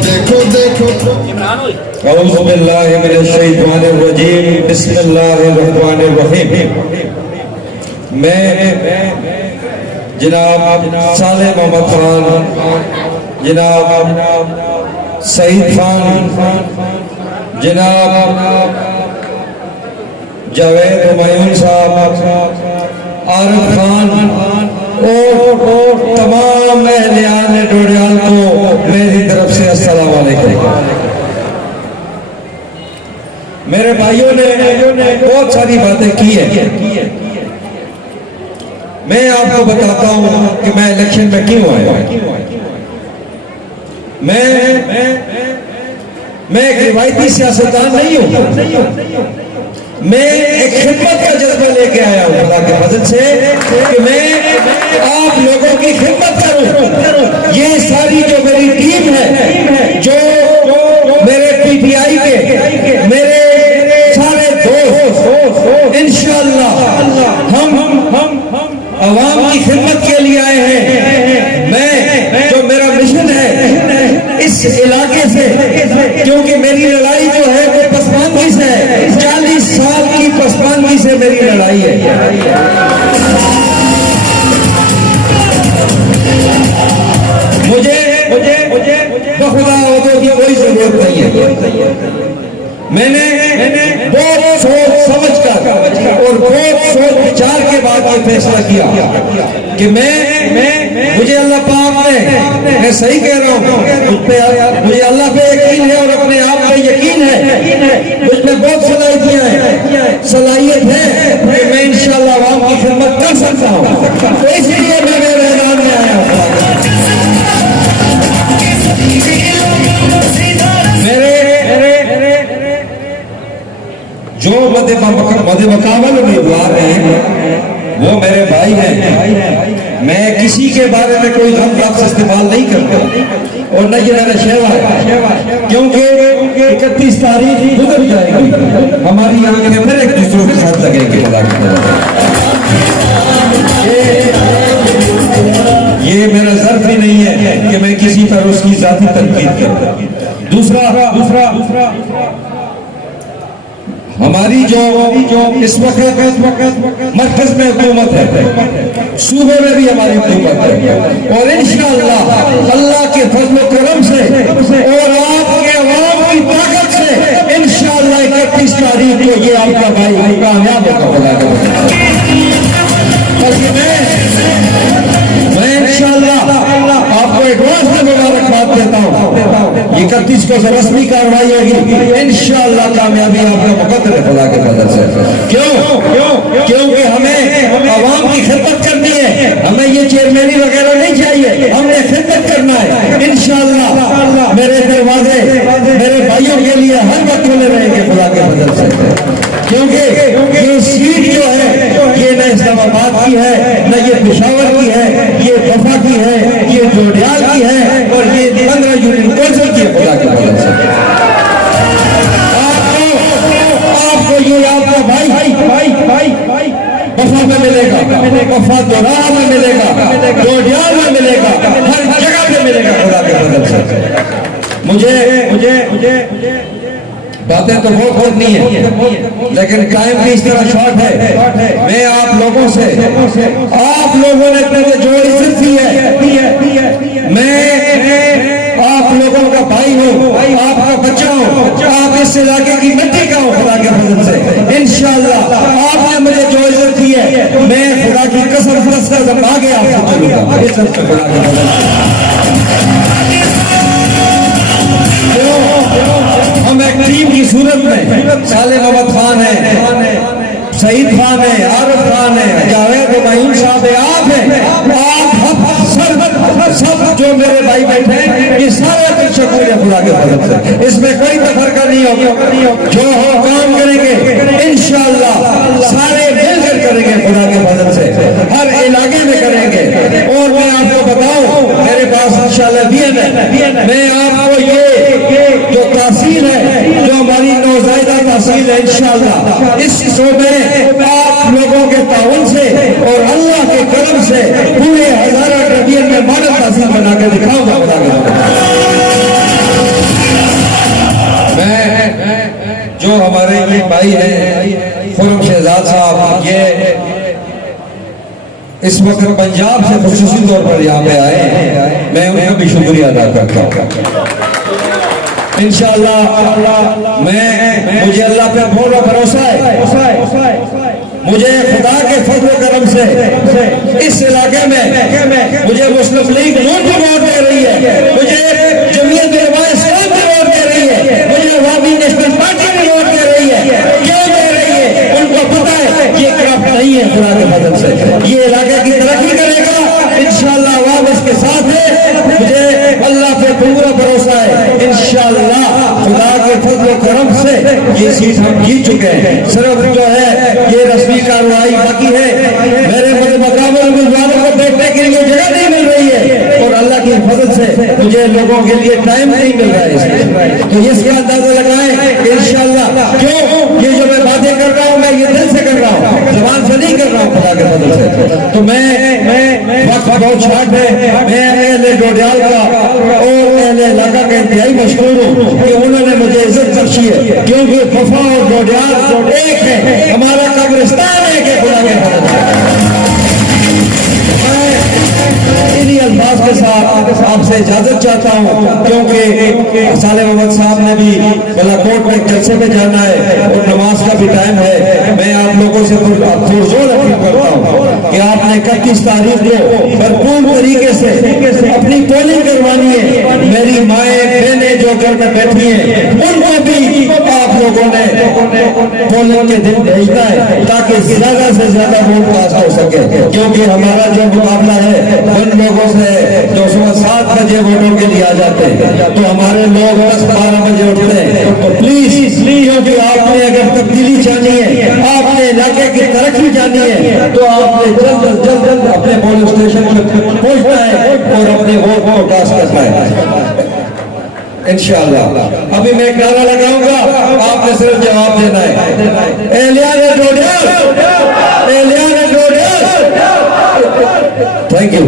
देखो देखो औज़ु बिल्लाहि मिनश्शैतानिर रजीम बिस्मिल्लाहिर्रहमानिर रहीम। मैं जनाब साले मोहम्मद खान, जनाब सईद खान, जनाब जावेद हुमायूं साहब, आरिफ खान और तमाम अहलियान डोडियाल को मेरी तरफ से अस्सलाम वालेकुम। मेरे भाइयों ने बहुत सारी बातें की है। मैं आपको बताता हूं कि मैं इलेक्शन में क्यों आया। मैं एक रिवायती सियासतदान नहीं हूं। मैं एक खिदमत का जज्बा लेके आया हूं अल्लाह के फजल से कि मैं आप लोगों की खिदमत करूं। ये सारी जो मेरी टीम है, जो मेरे पीटीआई के मेरे सारे दोस्त, इंशाअल्लाह हम अवाम की खिदमत के लिए आए हैं। मैं जो मेरा मिशन है इस इलाके से, क्योंकि मेरी लड़ाई जो है वो पसमानगी से है, 40 साल की पसमानगी से मेरी लड़ाई है। मुझे खुदा औहदों की कोई जरूरत नहीं है। मैंने बहुत सोच समझ कर और बहुत सोच विचार के बाद ये फैसला किया कि मुझे अल्लाह पाक ने, मैं सही कह रहा हूँ, मुझे अल्लाह पे यकीन है और अपने आप पे यकीन है, मुझ में बहुत सलाहियत है कि मैं इंशाअल्लाह आवाम की खिदमत कर सकता हूँ। तो इसलिए मैं मेरे मैदान में आया हूँ। जो मदे मकाबल उम्मीदवार हैं वो मेरे भाई हैं। मैं किसी के बारे में कोई गम लफ्ज़ इस्तेमाल नहीं करता और न ये मेरा शेवा है, क्योंकि 31 तारीख गुजर जाएगी, हमारी आंखें फिर एक दूसरों के साथ लगेंगे। ये मेरा ज़र्फ ही नहीं है कि मैं किसी पर उसकी जाती तनकीद करूं। दूसरा हमारी जो इस वक्त मरकज में हुकूमत है, सूबे में भी हमारी हुकूमत है, और इंशाअल्लाह अल्लाह के फजल करम से और आपके अवाम की ताकत से इंशाअल्लाह 31 तारीख को ये आपका भाई कामयाब होगा। मैं इंशाअल्लाह आपको एडवांस में मुबारकबाद देता हूँ। 31 को रस्मी कार्रवाई होगी, इंशाअल्लाह कामयाबी आपका मुकद्दर है खुदा के फजल से। क्योंकि हमें अवाम की खिदमत करनी है, हमें ये चेयरमैनी वगैरह नहीं चाहिए, हमने खिदमत करना है। इंशाअल्लाह मेरे दरवाजे मेरे भाइयों के लिए हर वक्त खुले रहेंगे खुदा के फजल से। क्योंकि ये सीट जो है ये न इस्लामाबाद की है, न ये पेशावर की है, ये वफा की है, ये जोडियाल की है, और ये 15 यूनियन कौंसिल की है खुदा के फजल से। आपको ये आपका भाई वफा में मिलेगा, वफा दोराहा में मिलेगा, जोडियाल में मिलेगा, हर जगह पे मिलेगा खुदा के फजल से। मुझे बातें तो बहुत करनी है, लेकिन टाइम भी इस तरह शॉर्ट है। मैं आप लोगों से, आप लोगों ने मुझे जो इज्जत दी है, मैं आप लोगों का भाई हूँ, आपका बच्चा हूँ, आप इस इलाके की मिट्टी का हूँ खुदा के फजल से। इंशाअल्लाह आपने मुझे जो इज्जत दी है, मैं खुदा की कसम 10 कदम आगे आपसे चलूंगा। हम एक टीम की सूरत में साले मोहम्मद खान है, सईद खान है, आरिफ खान है, जावेद हुमायूं साहब है, आप हैं, सब जो मेरे भाई बैठे हैं, ये सारे शकूर है खुदा के फजल से। इसमें कोई तफरका नहीं होगा। जो हम काम करेंगे इंशाअल्लाह सारे मिलकर करेंगे खुदा के फजल से, हर इलाके में करेंगे। और मैं आपको बताऊं, मेरे पास इंशाअल्लाह VN है। मैं आपको ये जो तहसील है, जो हमारी नौज़ायदा तहसील है, इंशाअल्लाह इस शोबे आप लोगों के ताउन से और अल्लाह के करम से पूरे हज़ारा डिवीजन में मदद बना के दिखाऊंगा खुदा के मैं जो हमारे ये भाई हैं खुर्रम शहजाद साहब, ये इस वक्त पंजाब से खुसूसी तौर पर यहाँ पे आए हैं, मैं उनका भी शुक्रिया अदा करता हूँ। इंशाअल्लाह मुझे अल्लाह पे पूरा भरोसा है, मुझे खुदा के फजल करम से इस इलाके में मुझे मुस्लिम लीग नून की वोट दे रही है, मुझे जमीयत उलमा इस्लाम की वोट दे रही है, मुझे अवामी नेशनल पार्टी की वोट दे रही है। क्यों दे रही है? उनको पता है ये करप्ट नहीं है, खुदा के फजल से ये इलाके की तरक्की करेगा इंशाअल्लाह। अवाम इसके साथ है, मुझे अल्लाह पे पूरा भरोसा है। इंशाअल्लाह खुदा के फजल करम से ये सीट हम जीत चुके हैं। सिर्फ जो है ये रस्मी कार्रवाई बाकी है। मेरे मुकाबले उम्मीदवारों को बैठने के लिए जगह नहीं मिल रही है और अल्लाह की फजल से मुझे लोगों के लिए टाइम नहीं मिल रहा है। तो इसका अंदाजा लगाएं कि इंशाअल्लाह क्यों ये जो मैं बातें कर रहा हूँ मैं ये दिल से कर रहा हूँ, जबान से नहीं कर रहा हूँ खुदा के फजल से। तो मैं वक्त बहुत शॉर्ट है, मैं अहले डोडियाल का और अहले इलाका का इंतहाई मशहूर हूँ कि उन्होंने मुझे इज्जत बख्शी है, क्योंकि वफा और डोडियाल एक है, हमारा कब्रिस्तान एक है खुदा के फजल से। इन्हीं अल्फाज के साथ आपसे इजाजत चाहता हूँ, क्योंकि साले मोहम्मद साहब ने भी बलाकोट में जलसे में जाना है और नमाज का भी टाइम है। मैं आप लोगों से पुरजोर अपील करता हूँ कि आपने 31 तारीख को भरपूर तरीके से अपनी पोलिंग करवानी है। मेरी माएँ बहनें जो घर में बैठी हैं उनको भी आप लोगों ने पोलिंग के दिन भेजना है ताकि ज्यादा से ज्यादा वोट पास हो सके, क्योंकि हमारा जो मुकाबला है उन लोगों से जो सुबह 7 बजे वोटों के लिए आ जाते हैं, तो हमारे लोग 10-12 बजे उठते हैं। तो प्लीज क्योंकि आपने अगर तब्दीली चाहनी है, आपने इलाके की तरक्की चाहनी है, तो आपने जल्द अपने पोलिंग स्टेशन पर पहुंचना है और अपने वोट को कास्ट करना है इंशाअल्लाह। अभी मैं एक नारा लगाऊंगा, आपने सिर्फ जवाब देना है। एलियान डोडियाल, एलियान डोडियाल। Thank you.